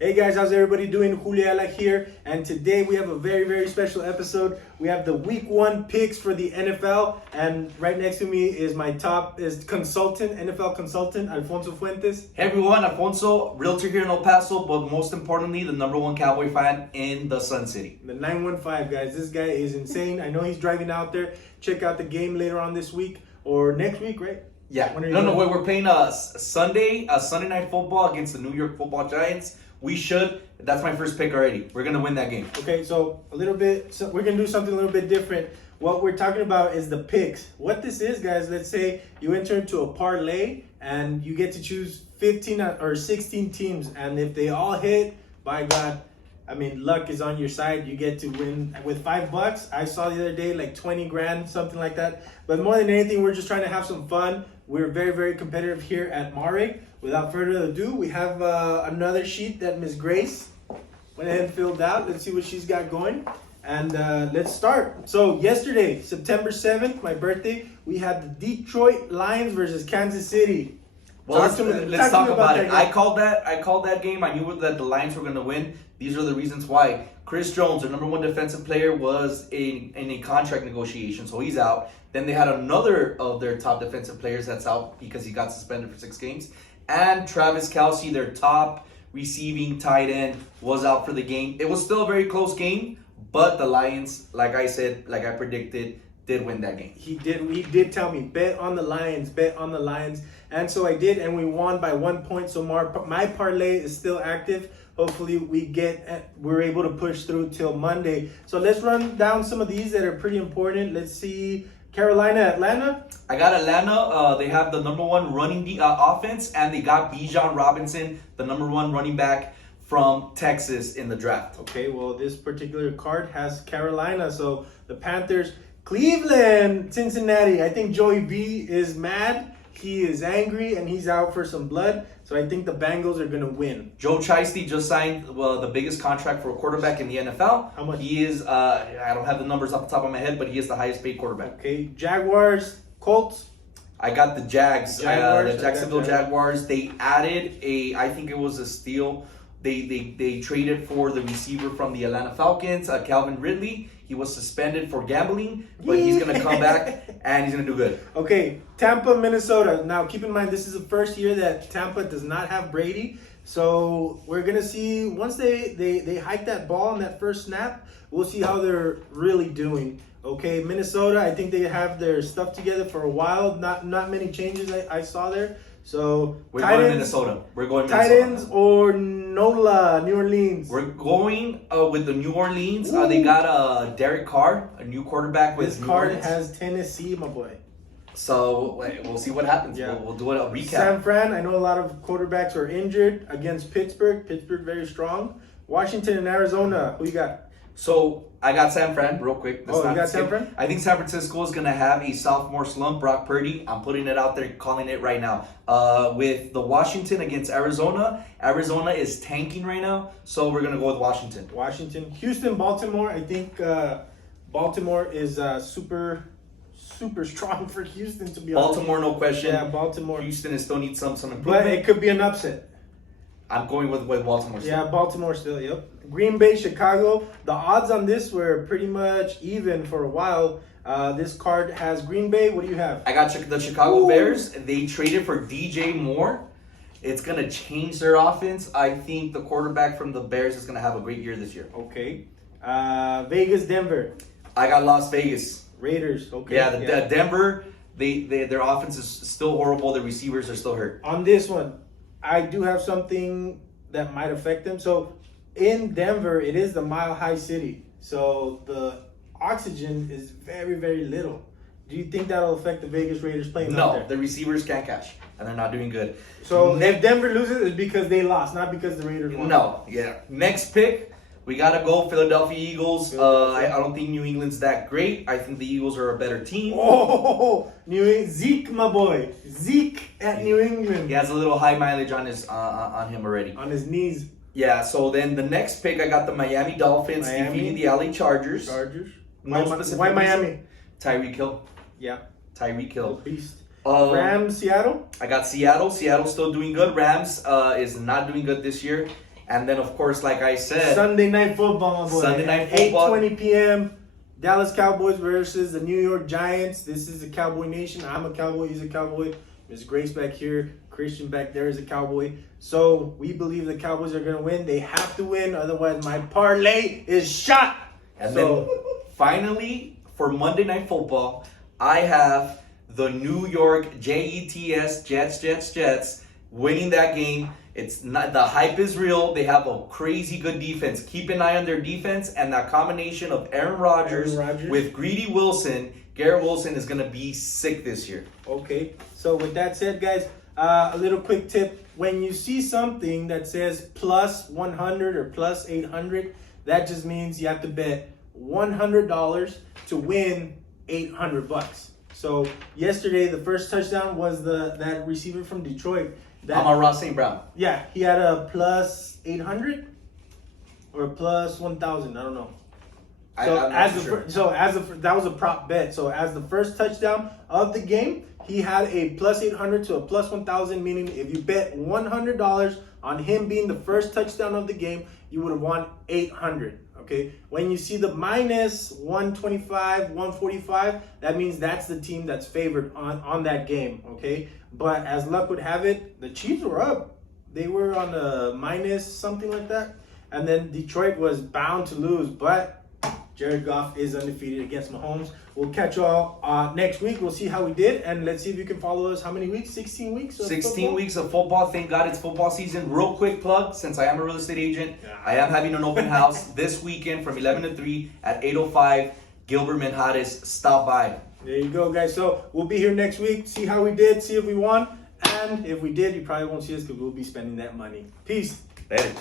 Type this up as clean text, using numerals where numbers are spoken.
Hey guys, how's everybody doing? Juliala here, and today we have a very special episode. We have the week 1 picks for the NFL, and right next to me is my NFL consultant, Alfonso Fuentes. Hey everyone, Alfonso, realtor here in El Paso, but most importantly, the #1 Cowboy fan in the Sun City. The 915, guys. This guy is insane. I know he's driving out there. Check out the game later on this week or next week, right? Yeah. When are you No, going? wait, we're playing a Sunday night football against the New York Football Giants. We should. That's my first pick already. We're gonna win that game. Okay, so we're gonna do something a little bit different. What we're talking about is the picks. What this is, guys, let's say you enter into a parlay and you get to choose 15 or 16 teams, and if they all hit, by God, I mean, luck is on your side. You get to win with $5. I saw the other day like 20 grand, something like that. But more than anything, we're just trying to have some fun. We're very competitive here at Mare. Without further ado, we have another sheet that Miss Grace went ahead and filled out. Let's see what she's got going. And let's start. So yesterday, September 7th, my birthday, we had the Detroit Lions versus Kansas City. Well, let's talk about it. That I called that game. I knew that the Lions were going to win. These are the reasons why. Chris Jones, their #1 defensive player, was in a contract negotiation, so he's out. Then they had another of their top defensive players that's out because he got suspended for 6 games. And Travis Kelce, their top receiving tight end, was out for the game. It was still a very close game, but the Lions, like I said, like I predicted, did win that game. He did tell me, bet on the Lions. And so I did, and we won by 1 point. So my parlay is still active. Hopefully we're able to push through till Monday. So let's run down some of these that are pretty important. Let's see, Carolina, Atlanta. I got Atlanta. They have the #1 running offense, and they got Bijan Robinson, the #1 running back from Texas in the draft. Okay, well, this particular card has Carolina. So the Panthers, Cleveland, Cincinnati. I think Joey B is mad. He is angry, and he's out for some blood. So I think the Bengals are going to win. Joe Shiesty just signed the biggest contract for a quarterback in the NFL. How much? He is, I don't have the numbers off the top of my head, but he is the highest paid quarterback. Okay, Jaguars, Colts. I got the Jags, Jaguars, the Jacksonville Jaguars. They added I think it was a steal. They traded for the receiver from the Atlanta Falcons, Calvin Ridley. He was suspended for gambling, but he's going to come back and he's going to do good. Okay, Tampa, Minnesota. Now, keep in mind, this is the first year that Tampa does not have Brady. So we're going to see, once they hike that ball on that first snap, we'll see how they're really doing. Okay, Minnesota, I think they have their stuff together for a while. Not many changes I saw there. So We're going Minnesota. Titans or NOLA, New Orleans. We're going with the New Orleans. They got Derek Carr, a new quarterback with This New card Orleans. has Tennessee, my boy. So we'll see what happens. Yeah. We'll do a recap. San Fran, I know a lot of quarterbacks are injured against Pittsburgh. Pittsburgh very strong. Washington and Arizona. Who you got? So I got San Fran real quick. You got San Fran? I think San Francisco is going to have a sophomore slump. Brock Purdy, I'm putting it out there, calling it right now. With the Washington against Arizona, Arizona is tanking right now, so we're going to go with Washington. Washington. Houston, Baltimore. I think Baltimore is super strong for Houston, to be honest. Baltimore, no question. Yeah, Baltimore. Houston still needs some improvement. But it could be an upset. I'm going with Baltimore still. Yeah, Baltimore still, yep. Green Bay, Chicago. The odds on this were pretty much even for a while. This card has Green Bay. What do you have? I got the Chicago Bears. They traded for DJ Moore. It's going to change their offense. I think the quarterback from the Bears is going to have a great year this year. Okay. Vegas, Denver. I got Las Vegas. Raiders. Okay. Yeah, the Denver, their offense is still horrible. The receivers are still hurt. On this one, I do have something that might affect them. So in Denver, it is the Mile High City. So the oxygen is very little. Do you think that'll affect the Vegas Raiders playing out No, there? the receivers can't catch, and they're not doing good. So if Denver loses, it's because they lost, not because the Raiders won. No, yeah. Next pick, we got to go Philadelphia Eagles. I don't think New England's that great. I think the Eagles are a better team. Oh, Zeke, my boy. Zeke at New England. He has a little high mileage on him already. On his knees. Yeah, so then the next pick, I got the Miami Dolphins defeating the LA Chargers. No specific Why reason. Miami? Tyreek Hill. Yeah. Tyreek Hill. Beast. Um, Rams, Seattle? I got Seattle. Seattle's still doing good. Rams is not doing good this year. And then, of course, like I said, Sunday Night Football, my boy. Sunday Night Football. 8:20 p.m. Dallas Cowboys versus the New York Giants. This is the Cowboy Nation. I'm a Cowboy. He's a Cowboy. Miss Grace back here. Christian back there is a Cowboy. So we believe the Cowboys are going to win. They have to win. Otherwise, my parlay is shot. and then finally, for Monday Night Football, I have the New York Jets winning that game. It's not, the hype is real. They have a crazy good defense. Keep an eye on their defense, and that combination of Aaron Rodgers with Greedy Wilson, Garrett Wilson is gonna be sick this year. Okay, so with that said, guys, a little quick tip. When you see something that says plus 100 or plus 800, that just means you have to bet $100 to win $800. So yesterday, the first touchdown was that receiver from Detroit. Amon-Ra St. Brown. Yeah, he had a plus 800 or a plus 1,000. I don't know. That was a prop bet. So as the first touchdown of the game, he had a plus 800 to a plus 1,000. Meaning, if you bet $100 on him being the first touchdown of the game, you would have won 800. Okay. When you see the minus 125, 145, that means that's the team that's favored on that game. Okay. But as luck would have it, the Chiefs were up. They were on a minus something like that. And then Detroit was bound to lose. But Jared Goff is undefeated against Mahomes. We'll catch y'all next week. We'll see how we did. And let's see if you can follow us. How many weeks? 16 weeks? 16 weeks of football. Thank God it's football season. Real quick plug, since I am a real estate agent, I am having an open house this weekend from 11 to 3 at 805 Gilbert Manjares. Stop by. There you go, guys. So we'll be here next week. See how we did. See if we won. And if we did, you probably won't see us because we'll be spending that money. Peace. Later.